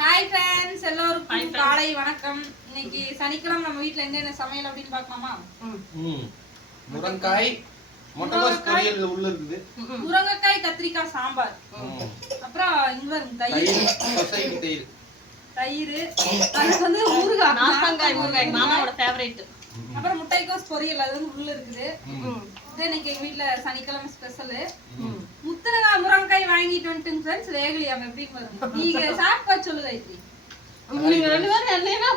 Hi friends Hi, எல்லோருக்கும் friends. காலை வணக்கம். இன்னைக்கு சனிக்கிழமை நம்ம வீட்ல என்னென்ன சமையல் அப்படின்னு பார்க்கலாமா? ம். முருங்காய் முருங்கைக்காய். கத்திரிக்காய் சாம்பார். அப்புறம் இங்க தயிர். தயிர் தயிர். தயிர். அதுக்கு வந்து ஊறுகாய். நார்த்தங்காய் ஊறுகாய். மாமாவோட ஃபேவரட் அப்புறம் முட்டைக்கோஸ் பொரியல் அது வந்து உள்ள இருக்குது. இது இன்னைக்கு எங்க வீட்ல சனிக்கிழமை ஸ்பெஷல் வாங்கிட்டு ஃப்ரெண்ட்ஸ் வேகலையாம எப்படி நீங்க சாப்பிட்டு சொல்லு கைத்ரி நீங்க ரெண்டு பேரும் என்னையா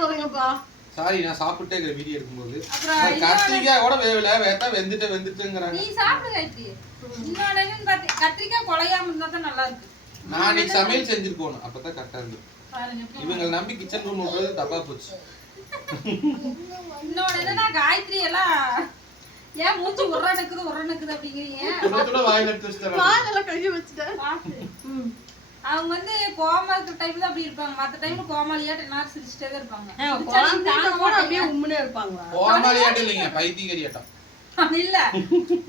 போறீங்கப்பா. சாரி நான் சாப்பிட்டே இருக்கிற வீடியோ எடுக்கும்போது நான் கத்திரிக்காய் கூட வேவல வேட்டா வெந்துட்டு வெந்துட்டுங்கிறாங்க. நீ சாப்பிடு கைத்ரி இன்னொன்னு பாத்தி கத்திரிக்காய் குழையாம இருந்தா தான் நல்லா இருக்கு. நான் சமையல் செஞ்சுட்டு போகணும் அப்பதான் கரெக்டா எப்படி இவங்களை நம்பி கிச்சன் ரூம் தப்பா போச்சு. இன்னொன்னு என்னன்னா காயத்ரி எல்லாம் ஏன் மூச்சு உர நிக்குது உர நிக்குது அப்படிங்கிறீங்க வாயில எடுத்து வச்சுட்டேன் அவங்க வந்து கோமா இருக்கிற டைம்ல அப்படி இருப்பாங்க. மத்த டைம்ல கோமாளியாட்டு எல்லாரும் சிரிச்சுட்டே தான் இருப்பாங்க. அப்படியே உம்முனே இருப்பாங்க கோமாளியாட்டம் இல்லைங்க பைத்தியகரியாட்டம் அது இல்ல.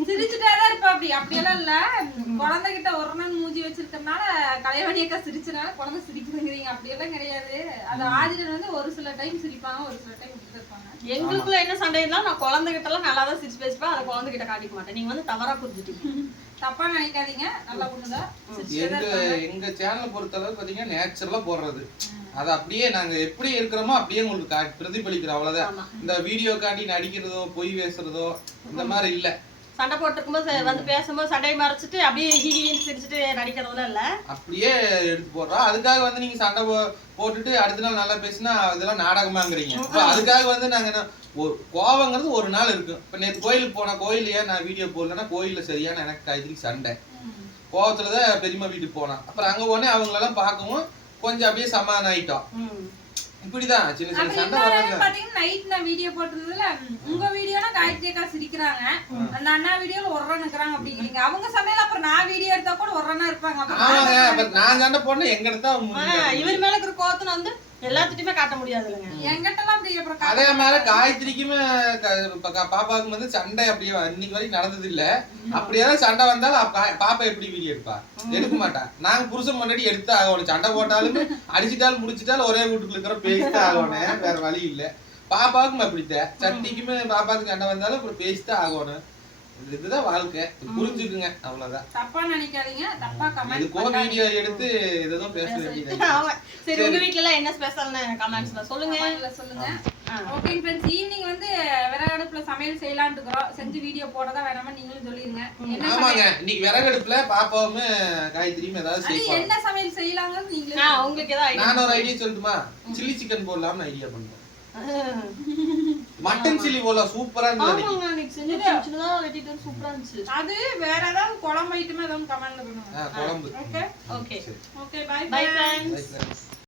சிரிச்சுட்டே தான் இருப்பா அப்படி. அப்படியெல்லாம் இல்ல. குழந்தை கிட்ட ஒரு நாள் மூஞ்சி வச்சிருக்கனால கலைவாணி அக்கா சிரிச்சனால குழந்தை சிரிக்குதுங்கிறீங்க. அப்படியெல்லாம் கிடையாது. அது ஆதிரன் வந்து ஒரு சில டைம் சிரிப்பாங்க ஒரு சில டைம் இருப்பாங்க. எங்களுக்குள்ள என்ன சண்டை இருந்தாலும் நான் குழந்தைகிட்ட எல்லாம் நல்லா தான் சிரிச்சு பேசிப்பேன் அதை குழந்தைகிட்ட காட்டிக்க மாட்டேன். நீங்க வந்து தவறா புரிஞ்சுட்டீங்க தப்பா நினைக்காதீங்க நல்லா பொண்ணுதான் சிரிச்சுட்டே தான் எங்க. எங்க சேனலை பொறுத்த அளவுக்கு பாத்தீங்கன்னா நேச்சுரலா போடுறது. அது அப்படியே நாங்க எப்படி இருக்கிறோமோ அப்படியே உங்களுக்கு பிரதிபலிக்கிறோம் அவ்வளவுதான். இந்த வீடியோக்காண்டி நடிக்கிறதோ பொய் பேசுறதோ இந்த மாதிரி இல்ல. சண்டை போட்டுருக்கும்போது வந்து பேசும்போது சண்டையை மறைச்சிட்டு அப்படியே ஹிஹின்னு சிரிச்சுட்டு நடிக்கிறதுலாம் இல்ல? அப்படியே எடுத்து போடுறோம் அதுக்காக வந்து நீங்க சண்டை போ- போட்டுட்டு அடுத்த நாள் நல்லா பேசினா இதெல்லாம் நாடகமாங்கிறீங்க. அதுக்காக வந்து நாங்க என்ன ஒரு கோவங்கிறது ஒரு நாள் இருக்கும் இப்ப நேத்து கோயிலுக்கு போனா கோயில் ஏன் நான் வீடியோ போடலன்னா கோயில்ல சரியான எனக்கு காய்கறி சண்டை. ம். கோவத்துலதான் பெரியம்மா வீட்டுக்கு போனோம் அப்புறம் அங்க உடனே அவங்களெல்லாம் பார்க்கவும் கொஞ்சம் அப்படியே சமாதானம் ஆயிட்டோம். இப்படிதான் சின்ன சின்ன சண்டை நாள் பாத்தீங்கன்னா நைட் நான் வீடியோ போட்டிருந்ததுல உங்க வீடியோனா காயத்ரி அக்கா சிரிக்கிறாங்க. அந்த அண்ணா வீடியோல ஒரு நிக்கிறாங்க அப்படிங்கிறீங்க. அவங்க சமையல் அப்புறம் நான் வீடியோ எடுத்தா கூட ஒரு இருப்பாங்க. ஆமாங்க நான் அப்ப நான் சண்டை தான் ஆ, முடியும். இவர் மேல இருக்கிற கோவத்துல வந்து எல்லாத்துட்டுமே காட்ட முடியாது இல்லைங்க என்கிட்டலாம் அப்படி அப்புறம் கா- அதே மாதிரி காயத்ரிக்குமே பாப்பாவுக்கு வந்து சண்டை அப்படியே இன்னைக்கு வரைக்கும் நடந்தது இல்ல அப்படியாவது சண்டை வந்தாலும் பாப்பா எப்படி வீடியோ எடுப்பா? எடுக்க மாட்டா. நாங்க புருஷன் முன்னாடி எடுத்து ஆகணும் சண்டை போட்டாலும் அடிச்சிட்டாலும் முடிச்சிட்டாலும் ஒரே வீட்டுக்குள்ள இருக்கிற பேசித்தான் ஆகணும் வேற வழி இல்ல. பாப்பாவுக்கும் அப்படித்தான். சட்டிக்குமே பாப்பாவுக்கு சண்டை வந்தாலும் அப்புறம் பேசித்தான் ஆகணும். இதுதான் வாழ்க்கை. புரிஞ்சுக்குங்க அவ்வளவுதான். தப்பா நினைக்காதீங்க. தப்பா கமெண்ட் இதுக்கோ வீடியோ எடுத்து ஏதோ பேச வேண்டியது. ஆமா. சரி உங்க வீட்ல எல்லாம் என்ன ஸ்பெஷல்னு கமெண்ட்ஸ்ல சொல்லுங்க. சொல்லுங்க. ஓகே ஃப்ரெண்ட்ஸ் ஈவினிங் வந்து விறகு அடுப்புல சமையல் செய்யலாம்னு இருக்கிறோம். செஞ்சு வீடியோ போடதா வேணாமா நீங்களும் சொல்லிருங்க. என்ன ஆமாங்க. இன்னைக்கு விறகடுப்புல பாப்பாவும் காயத்ரியும் ஏதாவது செய்வாங்க. என்ன சமையல் செய்யலாங்கன்னு நீங்களே ஆ, உங்களுக்கு ஏதாவது ஐடியா நான் ஒரு ஐடியா சொல்லட்டுமா? சில்லி சிக்கன் போடலாம்னு ஐடியா பண்றேன் மட்டன் சில்லி போடலாம் சூப்பரா இருந்தது அன்னைக்கு. ஆமாங்க அன்னைக்கு செஞ்சு சின்ன சின்னதா வெட்டிட்டு வந்து சூப்பரா இருந்துச்சு. அது வேற ஏதாவது குழம்பு ஐட்டமா ஏதாவது கமெண்ட்ல பண்ணுங்க குழம்பு. Okay okay bye by